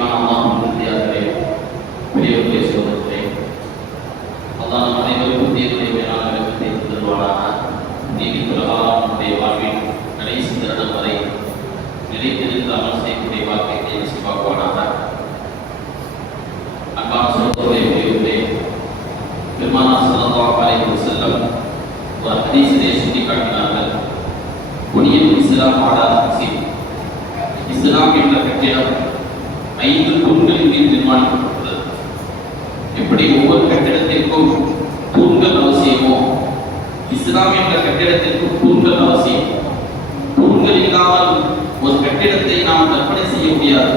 கனிமான அல்லாஹ் முந்தியார்களே பெரியவர்களே சோதர்களே அல்லாஹ் நம் அனைவருக்கும் தீர்வுடைய மேலான தேர்வு தருவானாக நீதி பிரகாரம் நம்முடைய வாழ்வில் கடைசி தருணம் வரை நிலைத்திருந்த அமல் செய்யக்கூடிய வாக்கியத்தை நசிவாக்குவானாக அன்பான சோதர்களே பெரியவர்களே பெருமானா ஸல்லல்லாஹு அலைஹி வஸல்லம் ஒரு ஹதீஸிலே சுட்டிக்காட்டினார்கள் புனியல் இஸ்லாம் ஆடா ஹசீம் இஸ்லாம் என்ற கட்டிடம் ஐந்து தூண்களின் மீது நிர்மாணிக்கப்பட்டுள்ளது எப்படி ஒவ்வொரு கட்டிடத்திற்கும் தூண்கள் அவசியமோ இஸ்லாம் என்ற கட்டிடத்திற்கு தூண்கள் அவசியம் தூண்கள் இல்லாமல் ஒரு கட்டிடத்தை நாம் கற்பனை செய்ய முடியாது.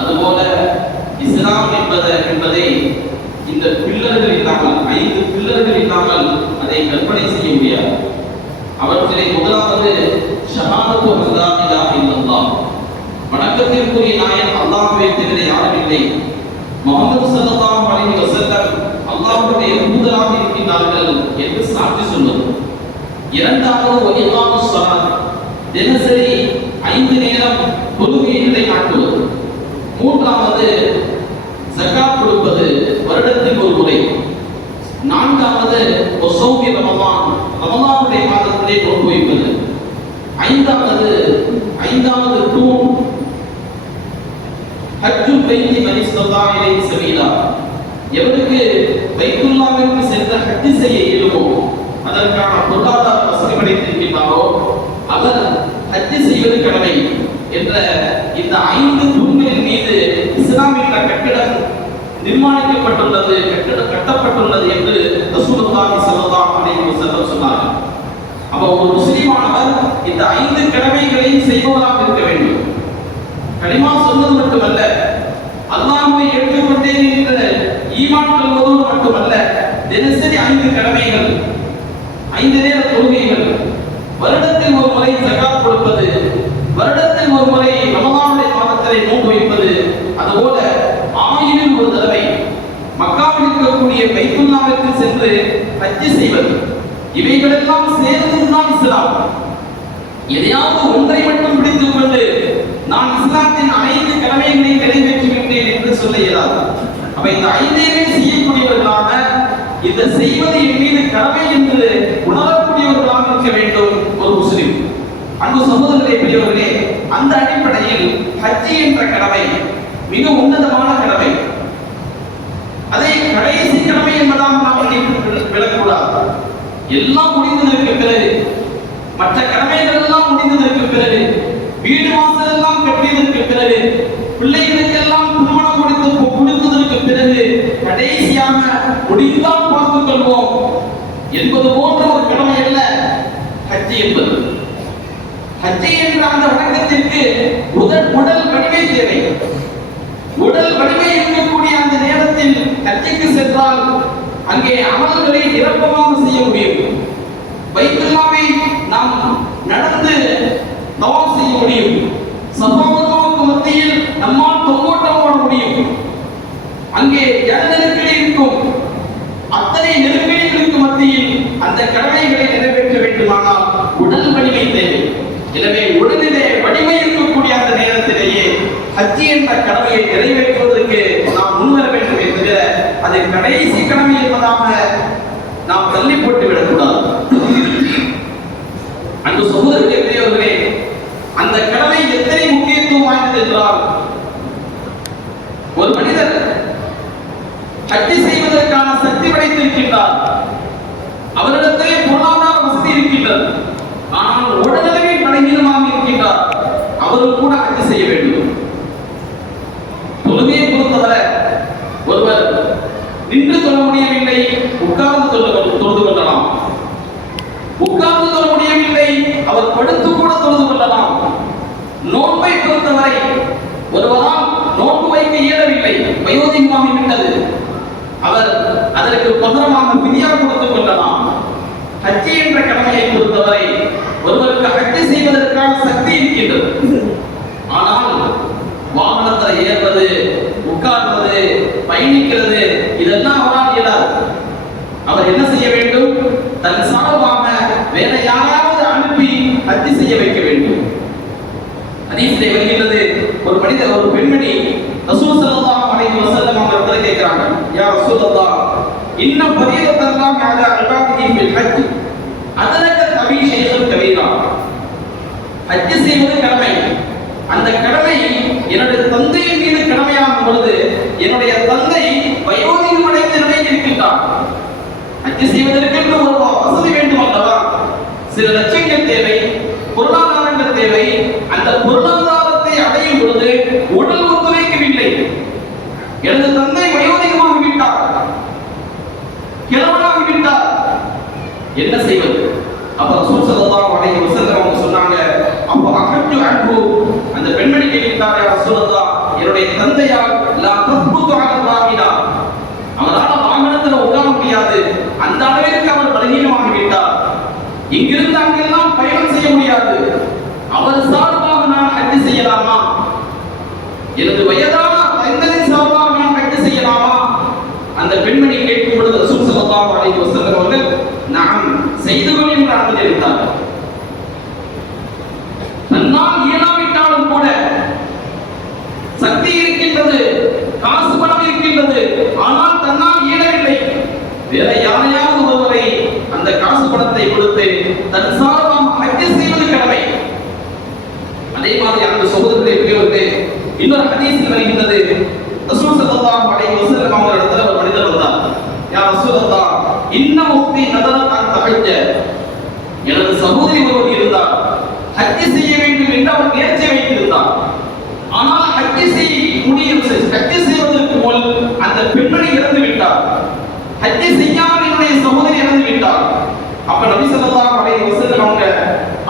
அதுபோல இஸ்லாம் என்பது என்பதை இந்த பில்லர்கள் இல்லாமல் ஐந்து பில்லர்கள் இல்லாமல் அதை கற்பனை செய்ய முடியாது. அவற்றிலே முதலாவது ஷஹானத்து அல்லா இலாஹ இல்லல்லாஹ். வணக்கத்திற்குரிய நாயன் அல்லாஹ்வை தவிர யாரும் இல்லை. முகமது ஸல்லல்லாஹு அலைஹி வஸல்லம் அல்லாஹ்வுடைய தூதராக இருக்கின்றார்கள் என்று சாட்சி சொல்வது. இரண்டாவது ஒலிகாமு சலாத் தினசரி ஐந்து நேரம் தொழுகையை காட்டுவது. மூன்றாவது ஜகாத் கொடுப்பது வருடத்திற்கு ஒரு முறை. நான்காவது ஒசௌபி ரமதான் ரமதானுடைய மாதத்திலே கொண்டு வைப்பது ஐந்தாவது ஐந்தாவது தூண். ஹஜ்ஜு பைத்தி மன் இஸ்ததா இலைஹி எவருக்கு வைத்துல்லாவிற்கு சென்ற ஹஜ் செய்ய இயலுமோ அதற்கான பொருளாதார வசதி படைத்திருக்கின்றாரோ அவர் ஹஜ்ஜு செய்வது கடமை என்ற இந்த ஐந்து தூண்களின் மீது இஸ்லாமிய கட்டிடம் நிர்மாணிக்கப்பட்டுள்ளது கட்டிடம் கட்டப்பட்டுள்ளது என்று ரசூலுல்லாஹி ஸல்லல்லாஹு அலைஹி வஸல்லம் சொன்னார்கள். அப்ப ஒரு முஸ்லிமானவர் இந்த ஐந்து கடமைகளையும் செய்பவராக இருக்க வேண்டும். கனிமா சொன்னது மட்டுமல்ல அல்லாஹ்வை ஏற்றுக்கொண்டேன் என்ற ஈமான் கொள்வதோடு மட்டுமல்ல தினசரி ஐந்து கடமைகள் ஐந்து நேர தொழுகை வருடத்தில் ஒரு முறை ஜகாத் கொடுப்பது வருடத்தில் ஒரு முறை ரமலானுடைய மாதத்திலே நோன்பு வைப்பது அதுபோல ஆயிரம் ஒரு தடவை மக்காவில் இருக்கக்கூடிய பைத்துல்லாவிற்கு சென்று ஹஜ் செய்வது. இவைகளெல்லாம் சேர்ந்துதான் இஸ்லாம். எதையாவது ஒன்றை மட்டும் பிடித்துக் கொண்டு நான் இஸ்லாத்தின் அனைத்து கடமைகளை நிறைவேற்றி விட்டேன் என்று சொல்ல இயலாது. அப்ப இந்த ஐந்தையுமே செய்யக்கூடியவர்களாக இந்த செய்வது என் மீது கடமை என்று உணரக்கூடியவர்களாக இருக்க வேண்டும் ஒரு முஸ்லிம். அன்பு சகோதரர்களே பெரியவர்களே அந்த அடிப்படையில் ஹஜ்ஜி என்ற கடமை மிக உன்னதமான கடமை. கடைசி கடமை என்பதாக நாம் நினைத்து விடக்கூடாது. எல்லாம் முடிந்ததற்கு பிறகு மற்ற கடமைகள் எல்லாம் முடிந்ததற்கு பிறகு வீடு வாசல் எல்லாம் கட்டியதற்கு பிறகு பிள்ளைகளுக்கெல்லாம் திருமணம் கொடுத்து கொடுத்ததற்கு பிறகு கடைசியாக முடிந்தால் பார்த்துக் கொள்வோம். என்பது போன்ற ஒரு கடமை அல்ல ஹஜ்ஜி என்பது. ஹஜ்ஜி என்ற அந்த வணக்கத்திற்கு உடல் உடல் வலிமை தேவை. உடல் வலிமை இருக்கக்கூடிய அந்த நேரத்தில் கட்சிக்கு சென்றால் அங்கே அமல்களை நிரப்பமாக செய்ய முடியும். வைத்துல்லாமை நாம் நடந்து தவாப் செய்ய முடியும். சபாமத்துக்கு மத்தியில் நம்மால் தொங்கோட்டம் போட முடியும். அங்கே ஜன நெருக்கடி இருக்கும். அத்தனை நெருக்கடிகளுக்கு மத்தியில் அந்த கடமைகளை நிறைவேற்ற வேண்டுமானால் உடல் வலிமை தேவை. எனவே உடலிலே வலிமை இருக்கக்கூடிய அந்த நேரத்திலேயே ஹஜ்ஜி என்ற கடமையை நிறைவேற்றுவதற்கு நாம் முன்வர வேண்டும் என்கிற அது கடைசி கடமை என்பதாக நாம் தள்ளி போட்டு விடக்கூடாது அந்த சகோதரர்களே பெரியவர்களே அந்த கடமை எத்தனை முக்கியத்துவம் வாய்ந்தது என்றால் ஒரு மனிதர் ஹஜ்ஜி செய்வதற்கான சக்தி படைத்திருக்கின்றார். அவரிடத்திலே பொருளாதார வசதி இருக்கின்றது. ஆனால் உடனே அவரும் கூட ஹஜ்ஜி செய்ய வேண்டும். தொழுகையை பொறுத்தவரை ஒருவர் நின்று தொழ முடியவில்லை உட்கார்ந்து தொழுது கொள்ளலாம். உட்கார்ந்து தொழ முடியவில்லை அவர் படுத்து கூட தொழுது கொள்ளலாம். நோன்பை பொறுத்தவரை ஒருவரால் நோன்பு வைக்க இயலவில்லை. வயோதிகமாகிவிட்டது அவர் அதற்கு பகரமாக விதியாக கொடுத்துக் கொள்ளலாம். ஹஜ்ஜி என்ற கடமையை பொறுத்தவரை செய்வதற்கான சக்தி இருக்கின்றது. ஆனால் வாகனத்தில் ஏறுவது உட்கார்வது பயணிக்கிறது இதெல்லாம் அவரால் இயலாது. அவர் என்ன செய்ய வேண்டும்? தன் சார்பாக வேற யாராவது அனுப்பி ஹஜ்ஜி செய்ய வைக்க வேண்டும். ஹதீஸிலே வருகின்றது ஒரு மனிதர் ஒரு பெண்மணி ரசூல் ஸல்லல்லாஹு அலைஹி வஸல்லம் அவங்க இடத்துல கேக்குறாங்க யா ரசூலல்லாஹ் இன்ன ஃபரீதத்தல்லாஹி அலா இபாதிஹி ஃபில் ஹஜ். அதலக தபி ஷைഖுல் கபீரா ஹஜ்ஜு செய்வது கடமை. அந்த கடமை என்னுடைய தந்தையின் மீது கடமையாகும் பொழுது என்னுடைய தந்தை வயோதிகமடைந்த நிலையில் இருக்கின்றார். ஹஜ்ஜு செய்வதற்கென்று ஒரு வசதி வேண்டும் அல்லவா? சில லட்சங்கள் தேவை பொருளாதாரங்கள் தேவை அந்த பொருளாதாரத்தை அடையும் பொழுது உடல் ஒத்துழைக்கவில்லை எனது தந்தை வயோதிகமாகி விட்டார் கிழவனாகி விட்டார் என்ன செய்வது அப்ப ரசூல் ஸல்லல்லாஹு அலைஹி வஸல்லம் அவங்க சொன்னாங்க அப்ப அகற்று அன்பு அந்த பெண்மணி கேட்கிறார் யா ரசூலல்லாஹ் என்னுடைய தந்தையால் லா தஸ்புது அல ராஹிலா அவரால் வாகனத்துல உட்கார முடியாது அந்த அளவிற்கு அவர் பலகீனமாகி விட்டார் இங்கிருந்து அங்கெல்லாம் பயணம் செய்ய முடியாது அவர் சார்பாக நான் ஹஜ் செய்யலாமா எனது வயதான தந்தையின் சார்பாக நான் ஹஜ் செய்யலாமா? அந்த பெண்மணி கேட்கும் பொழுது ரசூல் ஸல்லல்லாஹு அலைஹி வஸல்லம் அவர்கள் நாம் செய்து கொள் என்று அனுமதி அளித்தார்கள் தன்னால் இயலாவிட்டாலும் கூட சக்தி இருக்கின்றது காசு பணம் இருக்கின்றது ஆனால் தன்னால் இயலவில்லை. வேற யாரையாவது ஒருவரை அந்த காசு பணத்தை கொடுத்து தன் சார்பாக ஹஜ் செய்வது கடமை. அதே மாதிரி அந்த சகோதரத்தை இன்னொரு ஹதீஸில் வருகின்றது. ரசூல் ஸல்லல்லாஹு அலைஹி வஸல்லம் அவங்க இடத்துல ஒரு மனிதர் வந்தார். யா ரசூலல்லாஹ் இன்ன முக்தி நதரத் அன் தஹஜ்ஜ. எனது சகோதரி ஒருவர் இருந்தார். ஹஜ் செய்ய வேண்டும் என்று அவர் நேர்ச்சி வைத்திருந்தார். ஆனால் ஹஜ் செய்ய முடியும் ஹஜ் செய்வதற்கு முன் அந்த பெண்மணி இறந்து விட்டார். ஹஜ் செய்யாமல் என்னுடைய சகோதரி இறந்து விட்டார். அப்ப நபி ஸல்லல்லாஹு அலைஹி வஸல்லம் அவங்க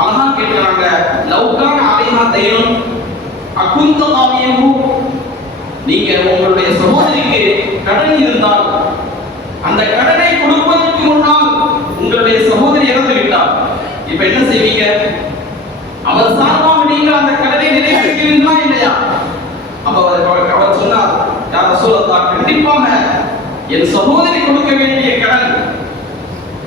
அழகா கேட்கிறாங்க லவ்கான அலைஹா தைனம் அகுந்த காவியமு நீங்க உங்களுடைய சகோதரிக்கு கடன் இருந்தால் அந்த கடனை கொடுப்பதற்கு முன்னால் உங்களுடைய சகோதரி இறந்து விட்டார். இப்ப என்ன செய்வீங்க? அவர் சார்பாக நீங்கள் அந்த கடனை நிறைவேற்றுவீங்களா இல்லையா? அப்ப அவர் அவர் சொன்னார் யார் ரசூலல்லா கண்டிப்பாக என் சகோதரி கொடுக்க வேண்டிய கடன்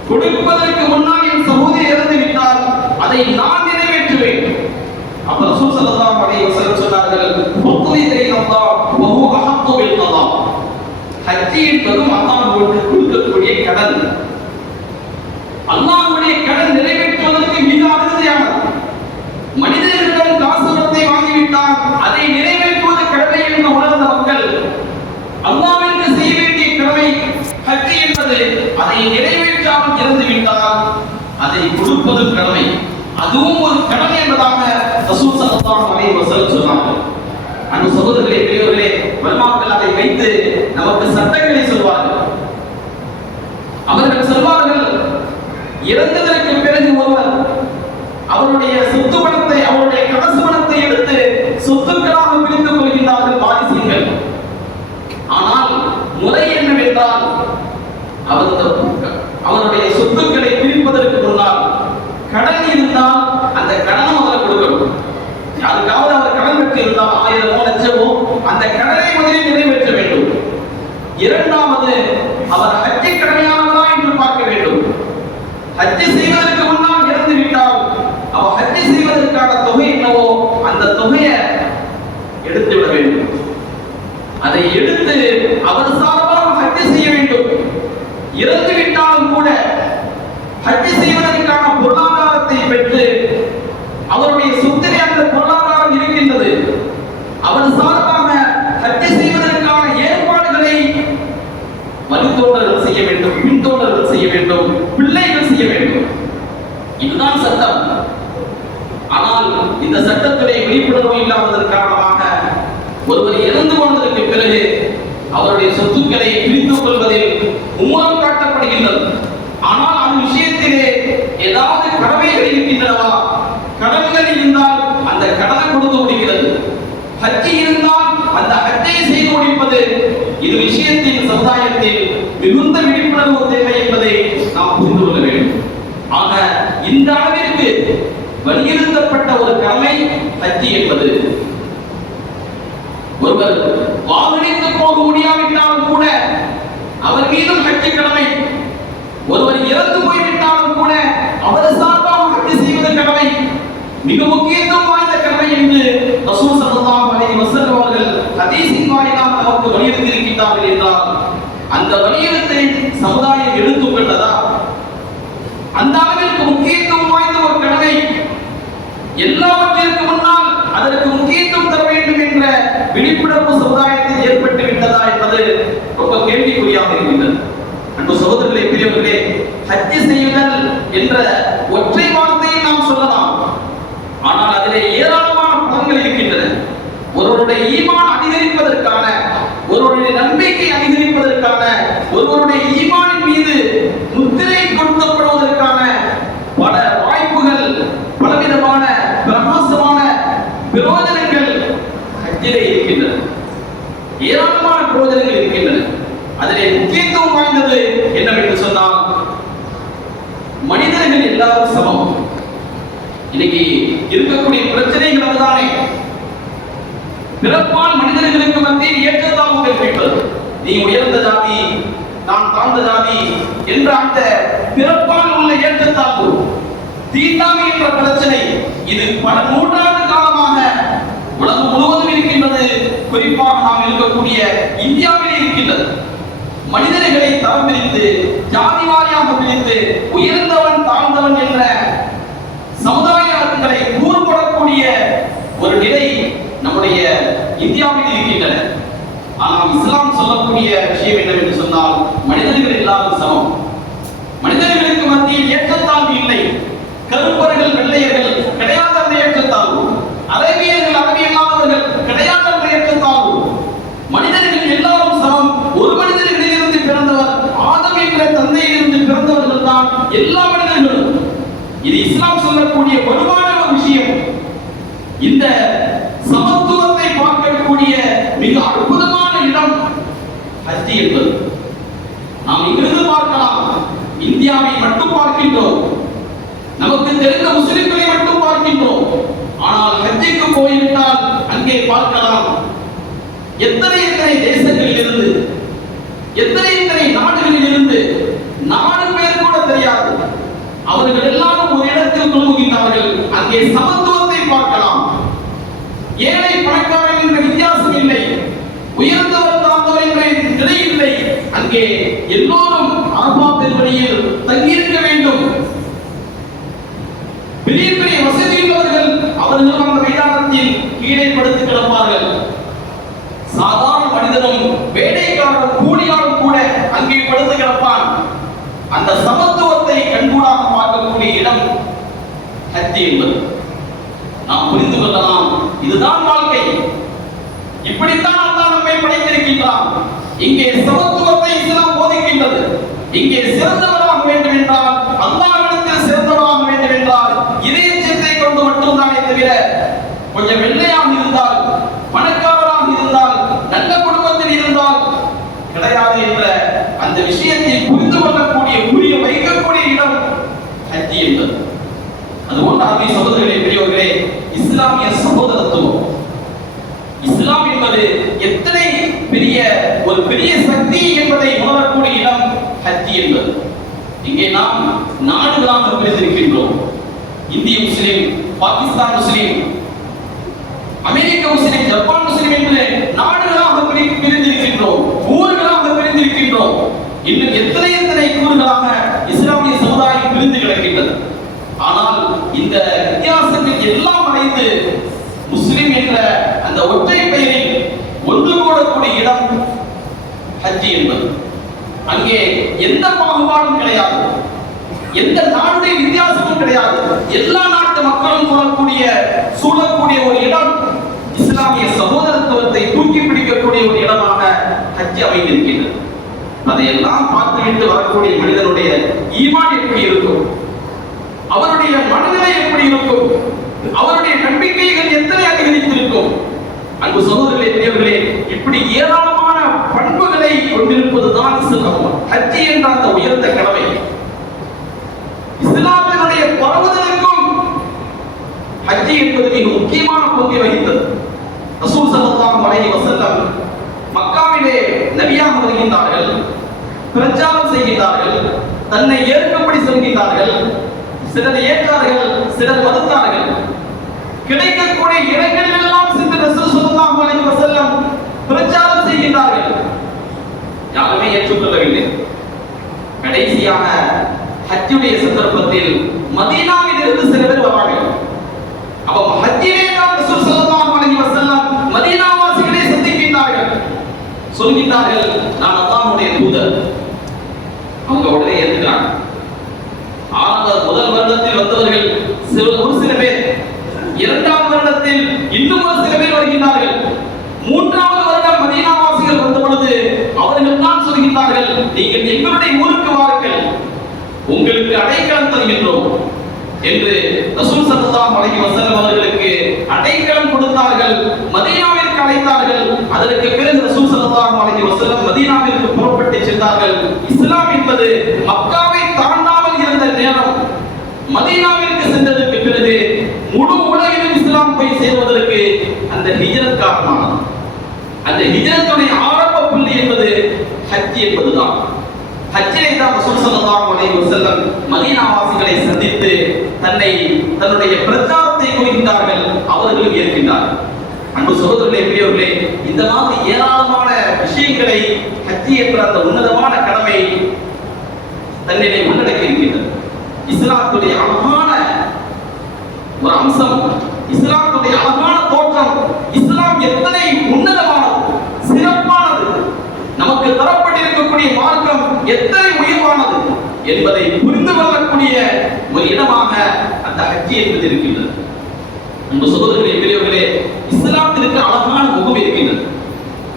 கொடுப்பதற்கு முன்னால் என் சகோதரி இறந்து விட்டால் அதை நான் நிறைவேற்றுவேன். அப்ப ரசூல் ஸல்லல்லாஹு அலைஹி வஸல்லம் சொல்கிறார்கள் "ஃபுக்ரி என்பதும் அல்லாஹ்வுக்கு கொடுக்கக்கூடிய கடன் அல்லாஹ்வுடைய கடன் நிறைவேற்றுவதற்கு மிக அருமையானது. மனிதர்களிடம் காசுரத்தை வாங்கிவிட்டால் அதை நிறைவேற்றுவது கடமை என்று உணர்ந்த மக்கள் அல்லாவிற்கு செய்ய வேண்டிய கடமை ஹஜ்ஜி என்பது அதை நிறைவேற்றாமல் இருந்து விட்டால் அதை கொடுப்பது கடமை. அதுவும் ஒரு கடமை என்பதாக ரசூல் சல்லல்லாஹு அலைஹி வஸல்லம் சொன்னார்கள் அந்த சகோதரர்களே பெரியவர்களே வல்மாக்கள் அதை வைத்து நமக்கு சட்டங்களை சொல்வார்கள். அவர்கள் சொல்வார்கள் இறந்ததற்கு பிறகு ஒருவர் அவருடைய சொத்து பணத்தை அவருடைய காசு பணத்தை எடுத்து சொத்துக்களாக பிரித்துக் கொள்கின்றார்கள் வாரிசுகள் ஆனால் முறை என்னவென்றால் அவர் த- அவருடைய சொத்துக்களை பிரிப்பதற்கு முன்னால் கடன் இருந்தால் அந்த கடனை முதல்ல கொடுக்கணும் யாருக்காவது அவர் கடன் பெற்று இருந்தால் ஆயிரமோ லட்சமோ அந்த கடனை முதலில் நிறைவேற்ற வேண்டும் இரண்டாவது அவர் ஹஜ்ஜை கடமையானவரா என்று பார்க்க வேண்டும். ஹஜ்ஜை செய்வதற்கு முன்னால் இறந்து விட்டால் அவர் ஹஜ்ஜை செய்வதற்கான தொகை என்னவோ அந்த தொகையை எடுத்து விட வேண்டும். அதை எடுத்து அவர் சார்பாக ஹஜ் செய்ய வேண்டும். இறந்து விட்டாலும் கூட ஹஜ் செய்ய பொருளாதாரத்தை பெற்று அவருடைய சொத்திலே அந்த பொருளாதாரம் இருக்கின்றது அவர் சார்பாக ஹஜ் செய்வதற்கான ஏற்பாடுகளை வழித்தோழர்கள் செய்ய வேண்டும் பின்தோழர்கள் செய்ய வேண்டும் பிள்ளைகள் செய்ய வேண்டும் இதுதான் சட்டம் ஆனால் இந்த சட்டத்துடைய விழிப்புணர்வு இல்லாததன் காரணமாக ஒருவர் இறந்து கொண்டதற்கு பிறகு அவருடைய சொத்துக்களை பிரித்துக் கொள்வதில் மும்முரம் காட்டப்படுகின்றது. ஆனால் அந்த விஷயத்திலே ஏதாவது கடமைகள் இருக்கின்றனவா? கடன்கள் இருந்தால் அந்த கடனை கொடுத்து முடிகிறது ஹஜ்ஜி இருந்தால் அந்த ஹஜ்ஜை செய்து முடிப்பது. இது விஷயத்தில் சமுதாயத்தில் மிகுந்த விழிப்புணர்வு ஒரு கடமை ஹஜ்ஜி என்பது. ஒருவர் வாகனித்து போக முடியாவிட்டாலும் கூட அவர் மீதும் கட்சி கடமை. ஒருவர் இறந்து போய்விட்டாலும் கூட அவர் சார்பாக ஹஜ்ஜி செய்வது கடமை. மிக முக்கியத்துவம் வாய்ந்த கடமை என்று ரசூல் ஸல்லல்லாஹு அலைஹி வஸல்லம் அவர்கள் ஹதீஸின் வாயிலாக நமக்கு வலியுறுத்தி இருக்கின்றார்கள் என்றால் அந்த வலியுறுத்தை சமுதாயம் எடுத்துக்கொண்டதா அந்த அளவிற்கு முக்கியத்துவம் எல்லாவற்றிற்கு முன்னால் அதற்கு முக்கியத்துவம் தர வேண்டும் என்ற விழிப்புணர்வு சமுதாயத்தில் ஏற்பட்டு விட்டதா என்பது ரொம்ப கேள்விக்குறியாக இருக்கின்றது. அன்பு சகோதரர்களே பெரியவர்களே ஹஜ்ஜி செய்யுதல் என்ற ஒற்றை வார்த்தையை நாம் சொல்லலாம். ஆனால் அதிலே ஏராளமான பலன்கள் இருக்கின்றன. ஒருவருடைய ஈமான் அதிகரிப்பதற்கான ஒருவருடைய நம்பிக்கை அதிகரிப்பதற்கான ஒருவருடைய ஈமானின் மீது முத்திரை கொடுக்கப்படுவதற்கான பல வாய்ப்புகள் பலவிதமான பிரகாசமான பிரயோஜனங்கள் ஹஜ்ஜிலே இருக்கின்றன ஏராளமான பிரயோஜனங்கள் இருக்கின்றன அதிலே முக்கியத்துவம் வாய்ந்தது என்னவென்று சொன்னால் மனிதர்கள் எல்லாரும் சமம். இன்னைக்கு இருக்கக்கூடிய பிரச்சனைகள் அதுதானே பிறப்பால் மனிதர்களுக்கு மத்தியில் ஏற்றத்தாழ்வுகள் கேட்பது நீ உயர்ந்த ஜாதி நான் தாழ்ந்த ஜாதி என்ற அந்த பிறப்பால் உள்ள ஏற்றத்தாழ்வு தீண்டாமை என்ற பிரச்சனை இது பல நூற்றாண்டு காலமாக உலகம் முழுவதும் இருக்கின்றது. குறிப்பாக நாம் இருக்கக்கூடிய இந்தியாவில் இருக்கின்றது. மனிதர்களை தரம் பிரித்து ஜாதி வாரியாக பிரித்து உயர்ந்தவன் தாழ்ந்தவன் என்ற சமுதாய அர்த்தங்களை கூறுபடக்கூடிய ஒரு நிலை நம்முடைய இந்தியாவில் இருக்கின்றன. ஆனால் இஸ்லாம் சொல்லக்கூடிய விஷயம் என்னவென்றால் சொன்னால் மனிதர்கள் எல்லாரும் சமம் மனிதர்களுக்கு மத்தியில் ஏற்றத்தாழ்வு இல்லை கருப்பர்கள் வெள்ளையர்கள் கிடையாத அந்த ஏற்றத்தாழ்வு அரபியர்கள் அரபியல்லாதவர்கள் கிடையாத அந்த ஏற்றத்தாழ்வு மனிதர்கள் எல்லாரும் சமம் ஒரு மனிதர்களிலிருந்து பிறந்தவர் ஆதம் என்ற தந்தையிலிருந்து பிறந்தவர்கள் தான் எல்லா மனிதர்களும் இது பார்க்கக்கூடிய வலுவான ஒரு விஷயம். இந்த சமத்துவத்தை பார்க்கக்கூடிய மிக அற்புதமான இடம் ஹஜ்ஜி என்பது. நாம் இங்கிருந்து பார்க்கலாம். இந்தியாவை மட்டும் பார்க்கின்றோம். நமக்கு தெரிந்த முஸ்லிம்களை மட்டும் பார்க்கின்றோம். ஆனால் ஹஜ்ஜிக்கு போய்விட்டால் அங்கே பார்க்கலாம். எத்தனை எத்தனை தேசங்களில் இருந்து எத்தனை எத்தனை நாடுகளில் இருந்து நாடு பேர் கூட தெரியாது அவர்கள் எல்லாரும் ஒரு இடத்தில் குழுமுகின்றார்கள் அங்கே சமத்துவத்தை பார்க்கலாம். ஏழை பணக்காரன் என்ற வித்தியாசம் இல்லை. உயர்ந்தவர் தாழ்ந்தவர் என்ற நிலை இல்லை. அங்கே எல்லோரும் அரபா வழியில் தங்கியிருக்க வேண்டும். பெரிய பெரிய வசதி உள்ளவர்கள் அவர்கள் அந்த மைதானத்தில் கீழே படுத்து கிடப்பார்கள். சாதாரண மனிதனும் வேலைக்காரனும் கூலியாலும் கூட அங்கே படுத்து கிடப்பான். அந்த சமத்துவ கண்கூடாக பார்க்கக்கூடிய இடம் வாழ்க்கை என்பது. நாம் புரிந்து கொள்ளலாம் இதுதான் வாழ்க்கை. இப்படித்தான் அல்லாஹ் நம்மை படைத்திருக்கின்றான். இங்கே சமத்துவத்தை இஸ்லாம் போதிக்கின்றது. இங்கே சிறந்தவராக வேண்டும் என்றால் அல்லாஹ்விடத்தில் சிறந்தவராக வேண்டும் என்றால் இதயச்சத்தை கொண்டு மட்டும்தானே தவிர கொஞ்சம் வெள்ளையாக இருந்தால் பணக்காரராக இருந்தால் நல்ல குடும்பத்தில் இருந்தால் கிடையாது என்ற அந்த விஷயத்தை புரிந்து கொள்ளக்கூடிய புரிய வைக்கக்கூடிய இடம் ஹஜ்ஜி என்பது அதுபோன்று அருமை சகோதரர்களே பெரியவர்களே இஸ்லாமிய சகோதரத்துவம் இஸ்லாம் என்பது எத்தனை பெரிய ஒரு பெரிய சக்தி என்பதை உணரக்கூடிய இடம் ஹத்தி என்பது. இங்கே நாம் நாடுகளாக பிரிந்திருக்கின்றோம் இந்திய முஸ்லிம் பாகிஸ்தான் முஸ்லிம் அமெரிக்க முஸ்லிம் ஜப்பான் முஸ்லிம் என்று நாடுகளாக பிரிந்திருக்கின்றோம். ஊர்களாக பிரிந்திருக்கின்றோம். இன்னும் எத்தனை எத்தனை கூறுகளாக இஸ்லாமிய சமுதாயம் பிரிந்து கிடக்கின்றது. ஆனால் இந்த வித்தியாசங்கள் எல்லாம் அடைந்து முஸ்லிம் என்ற அந்த ஒற்றை பெயரில் ஒன்று கூடக்கூடிய இடம் ஹஜ்ஜி என்பது. அங்கே எந்த பாகுபாடும் கிடையாது. எந்த நாடுடைய வித்தியாசமும் கிடையாது. எல்லா நாட்டு மக்களும் கூறக்கூடிய சூழக்கூடிய ஒரு இடம் இஸ்லாமிய சகோதரத்துவத்தை தூக்கி பிடிக்கக்கூடிய ஒரு இடமாக ஹஜ் அமைந்திருக்கின்றது. அதையெல்லாம் பார்த்துவிட்டு வரக்கூடிய மனிதனுடைய ஈமான் எப்படி இருக்கும்? அவருடைய மனநிலை எப்படி இருக்கும்? அவருடைய நம்பிக்கைகள் எத்தனை அதிகரித்திருக்கும்? அங்கு சகோதரர்களே இப்படி ஏராளம் ஏராளமான பண்புகளை கொண்டிருப்பதுதான் இஸ்லாம். ஹஜ்ஜி என்ற அந்த உயர்ந்த கடமை. இஸ்லாத்தினுடைய பரவுதலுக்கும் ஹஜ்ஜி என்பது மிக முக்கியமான பங்கை வகித்தது. ரசூல் ஸல்லல்லாஹு அலைஹி வசல்லம் மக்காவிலே நபியாக வருகின்றார்கள் பிரச்சாரம் செய்கின்றார்கள் தன்னை ஏற்கப்படி சொல்கின்றார்கள் சிலர் ஏற்றார்கள் சிலர் மறுத்தார்கள். கிடைக்கக்கூடிய இடங்களிலெல்லாம் சென்று ரசூல் ஸல்லல்லாஹு அலைஹி வஸல்லம் பிரச்சாரம் செய்கின்றார்கள் யாருமே ஏற்றுக்கொள்ளவில்லை. கடைசியாக ஹஜ்ஜுடைய சந்தர்ப்பத்தில் மதீனாவில் இருந்து சில பேர் வராங்க அப்ப ஹஜ்ஜிலே தான் ரசூல் ஸல்லல்லாஹு அலைஹி வஸல்லம் மதீனாவாசிகளை சந்திக்கின்றார்கள். சொல்கின்றார்கள் நான் அல்லாஹ்வுடைய தூதர். அவங்க உடனே ஏத்துக்கிறாங்க. ஆனால் முதல் வருடத்தில் வந்தவர்கள் சில ஒரு சில பேர் இரண்டாம் வருடத்தில் இன்னும் ஒரு சில பேர் வருகின்றார்கள் மூன்றாவது வருடம் மதீனாவாசிகள் வந்த பொழுது அவர்கள் தான் வாருங்கள் நீங்கள் எங்களுடைய ஊருக்கு வாருங்கள். உங்களுக்கு அடைக்கலம் தருகின்றோம் என்று ரசூல் சல்லல்லாஹு அலைஹி வஸல்லம் அவர்களுக்கு அடைக்கலம் கொடுத்தார்கள். மதீனாவிற்கு அழைத்தார்கள். அதற்கு பிறகு ரசூல் சல்லல்லாஹு அலைஹி வஸல்லம் மதீனாவிற்கு புறப்பட்டு சென்றார்கள். இஸ்லாம் என்பது மக்காவை தாண்டாமல் இருந்த நேரம். மதீனாவிற்கு சென்றதற்கு பிறகு முழு உலகிலும் இஸ்லாம் போய் சேர்வதற்கு அந்த ஹிஜ்ரத் காரணமானது. அந்த ஹிஜ்ரத்துடைய ஆரம்ப புள்ளி என்பது ஹஜ் என்பதுதான். ஹஜ்ஜிலே தான் ரசூல் ஸல்லல்லாஹு அலைஹி வஸல்லம் மதீனாவாசிகளை சந்தித்து தன்னை தன்னுடைய பிரச்சாரத்தை குறிக்கின்றார்கள் அவர்களும் ஏற்கின்றார்கள் அன்பு சகோதரர்களே பெரியவர்களே இந்த மாதிரி ஏராளமான விஷயங்களை ஹஜ்ஜி என்ற அந்த உன்னதமான கடமை தன்னிலே உள்ளடக்கி இருக்கின்றது. இஸ்லாத்துடைய அழகான ஒரு அம்சம் இஸ்லாத்துடைய அழகான தோற்றம் இஸ்லாம் எத்தனை உன்னதமானது சிறப்பானது நமக்கு தரப்பட்டிருக்கக்கூடிய மார்க்கம் எத்தனை உயர்வானது என்பதை புரிந்து கொள்ளக்கூடிய ஒரு இடமாக அந்த ஹஜ்ஜி என்பது இருக்கின்றது. நம்ம சகோதரர்களே பெரியவர்களே இஸ்லாத்திற்கு அழகான முகம் இருக்கின்றது.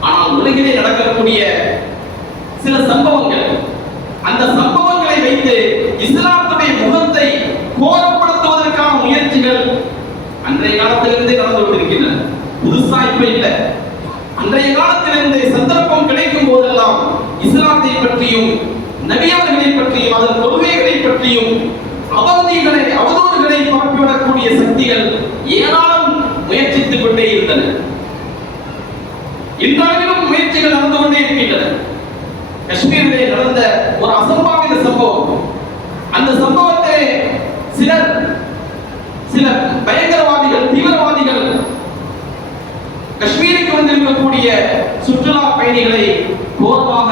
ஆனால் உலகிலே நடக்கக்கூடிய சில சம்பவங்கள் அந்த சம்பவங்களை வைத்து இஸ்லாத்துடைய முகத்தை கோரப்படுத்துவதற்கான முயற்சிகள் அன்றைய காலத்திலிருந்தே நடந்து கொண்டிருக்கின்றன. புதுசா இப்ப இல்லை. அன்றைய காலத்திலிருந்து சந்தர்ப்பம் கிடைக்கும் போதெல்லாம் இஸ்லாத்தை பற்றியும் நபியவர்களை பற்றியும் அதன் கொள்கைகளை பற்றியும் அவதிகளை அவதூறுகளை பரப்பிவிடக்கூடிய சக்திகள் ஏராளம் முயற்சித்துக் கொண்டே இருந்தன. இன்றளவிலும் முயற்சிகள் நடந்து கொண்டே இருக்கின்றன. காஷ்மீரிலே நடந்த ஒரு அசம்பாவித சம்பவம். அந்த சம்பவத்தை சிலர் சில பயங்கரவாதிகள் தீவிரவாதிகள் காஷ்மீருக்கு வந்திருக்கக்கூடிய சுற்றுலா பயணிகளை கோரமாக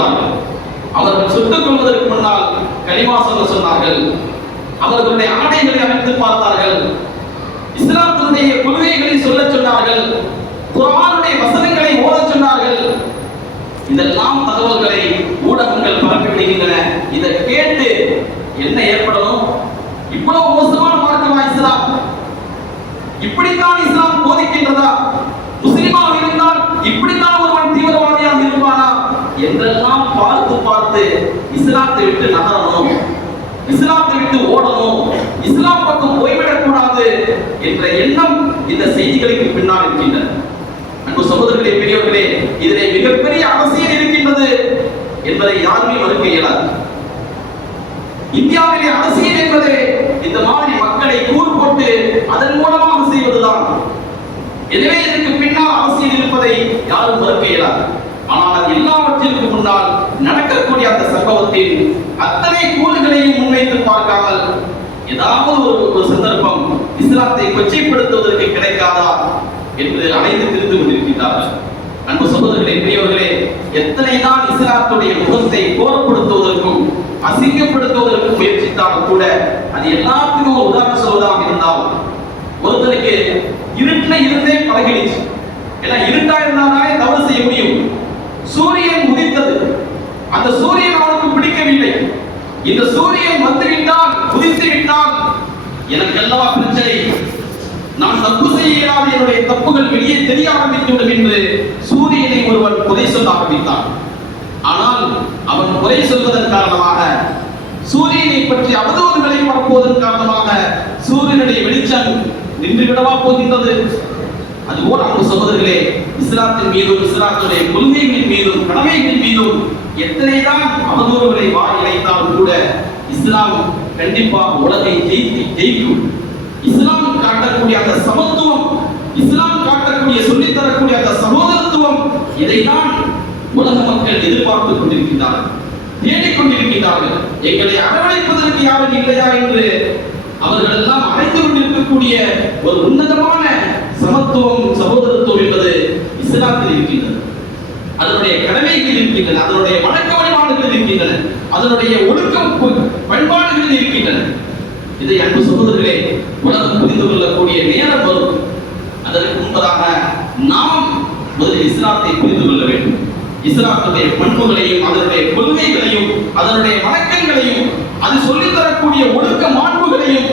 சுட்டுக் கொண்டார்கள் அவர்கள் சுட்டுக் கொள்வதற்கு முன்னால் கலிமா சொல்ல சொன்னார்கள். அவர்களுடைய ஆடைகளை அமைத்து பார்த்தார்கள். இஸ்லாத்தினுடைய கொள்கைகளை சொல்ல சொன்னார்கள். குரானுடைய வசனங்களை ஓத சொன்னார்கள். இதெல்லாம் தகவல்களை ஊடகங்கள் பரப்பி விடுகின்றன இதை கேட்டு என்ன ஏற்படணும்? இவ்வளவு மோசமான மார்க்கமா இஸ்லாம்? இப்படித்தான் இஸ்லாம் போதிக்கின்றதா? முஸ்லிமாக இருந்தால் இப்படித்தான் ஒருவன் தீவிரவாதியாக இருப்பானா இதெல்லாம் பார்த்து பார்த்து இஸ்லாத்தை விட்டு நகரணும். இஸ்லாத்தை விட்டு ஓடணும். இஸ்லாம் பக்கம் போய்விடக் கூடாது என்ற எண்ணம் இந்த செய்திகளுக்கு பின்னால் இருக்கின்றன அன்பு சகோதரர்களே பெரியவர்களே இதிலே மிகப்பெரிய அவசியம் இருக்கின்றது என்பதை யாருமே மறுக்க இயலாது. இந்தியாவிலே அரசியல் என்பது இந்த மாதிரி மக்களை கூறு போட்டு அதன் மூலமாக செய்வதுதான். எனவே இதற்கு பின்னால் அரசியல் இருப்பதை யாரும் மறுக்க இயலாது. ஆனால் அது எல்லாவற்றிற்கு முன்னால் நடக்கக்கூடிய அந்த சம்பவத்தின் அத்தனை கூறுகளையும் முன்வைத்து பார்க்காமல் ஏதாவது ஒரு ஒரு சந்தர்ப்பம் இஸ்லாத்தை கொச்சைப்படுத்துவதற்கு கிடைக்காதா என்று அனைத்து தெரிந்து கொண்டிருக்கிறார்கள் அன்பு சகோதரர்களே பெரியவர்களே எத்தனை தான் இஸ்லாத்துடைய முகத்தை கோரப்படுத்துவதற்கும் அசிங்கப்படுத்துவதற்கும் முயற்சித்தாலும் கூட அது எல்லாத்துக்கும் ஒரு உதாரணம் சொல்வதாக இருந்தால் ஒருத்தருக்கு இருட்டில் இருந்தே பழகிடுச்சு. ஏன்னா இருட்டா இருந்தாலே தவறு செய்ய முடியும் சூரியன் உதித்தது அந்த சூரியன் அவனுக்கு பிடிக்கவில்லை இந்த சூரியன் வந்து விட்டால் உதித்து விட்டால் எனக்கு அல்லவா பிரச்சனை? நான் தப்பு செய்ய இயலாத என்னுடைய தப்புகள் வெளியே தெரிய ஆரம்பித்துவிடும் என்று சூரியனை ஒருவன் குறை சொல்ல ஆரம்பித்தான். ஆனால் அவன் குறை சொல்வதன் காரணமாக சூரியனை பற்றி அவதூறுகளை பரப்புவதன் காரணமாக சூரியனுடைய வெளிச்சம் நின்று விடவா போகின்றது? அதுபோல் அன்பு சகோதரர்களே இஸ்லாத்தின் மீதும் இஸ்லாத்துடைய கொள்கைகளின் மீதும் கடமைகளின் மீதும் எத்தனைதான் அவதூறுகளை வாய் இணைத்தாலும் கூட இஸ்லாம் கண்டிப்பாக உலகை ஜெயித்து ஜெயிக்கும். இஸ்லாம் காட்டக்கூடிய அந்த சமத்துவம் இஸ்லாம் காட்டக்கூடிய சொல்லித் தரக்கூடிய அந்த சகோதரத்துவம் இதைதான் உலக மக்கள் எதிர்பார்த்துக் கொண்டிருக்கின்றார்கள் தேடிக் கொண்டிருக்கின்றார்கள் எங்களை அரவணைப்பதற்கு யாரும் இல்லையா என்று அவர்கள் எல்லாம் அழைத்து கொண்டிருக்கக்கூடிய ஒரு உன்னதமான சமத்துவம் சகோதரத்துவம் என்பது இஸ்லாத்தில் இருக்கின்றது அதனுடைய கடமைகள் இருக்கின்றன அதனுடைய வணக்க வழிபாடுகள் இருக்கின்றன அதனுடைய ஒழுக்கம் பண்பாடுகள் இருக்கின்றன. இதை அன்பு சகோதரர்களே உலகம் புரிந்து கொள்ளக்கூடிய நேரம் வரும். அதற்கு முன்பதாக நாம் முதலில் இஸ்லாத்தை புரிந்து கொள்ள வேண்டும். இஸ்லாத்துடைய பண்புகளையும் அதனுடைய கொள்கைகளையும் அதனுடைய வணக்கங்களையும் அது சொல்லித் தரக்கூடிய ஒழுக்க மாண்புகளையும்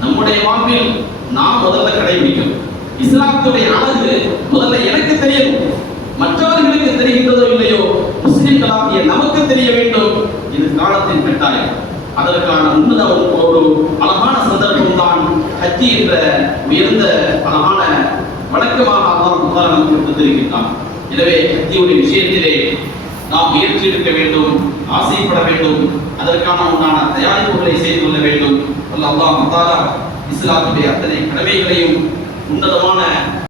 நம்முடைய வாழ்வில் நாம் முதல்ல கடைபிடிக்கணும். இஸ்லாத்துடைய அழகு முதல்ல எனக்கு தெரியணும் மற்றவர்களுக்கு தெரிகின்றதோ இல்லையோ முஸ்லிம்களாகிய நமக்கு தெரிய வேண்டும். இது காலத்தின் கட்டாயம். அதற்கான உன்னத ஒரு அழகான சந்தர்ப்பம் தான் ஹஜ்ஜி என்ற உயர்ந்த அழகான வழக்கமாக அல்லாஹ் உதாரணம் நமக்கு எனவே ஹஜ்ஜியுடைய விஷயத்திலே நாம் முயற்சி எடுக்க வேண்டும் ஆசைப்பட வேண்டும். அதற்கான உண்டான தயாரிப்புகளை செய்து கொள்ள வேண்டும். அல்லாஹ் முத்தாலா இஸ்லாத்துடைய அத்தனை கடமைகளையும் உன்னதமான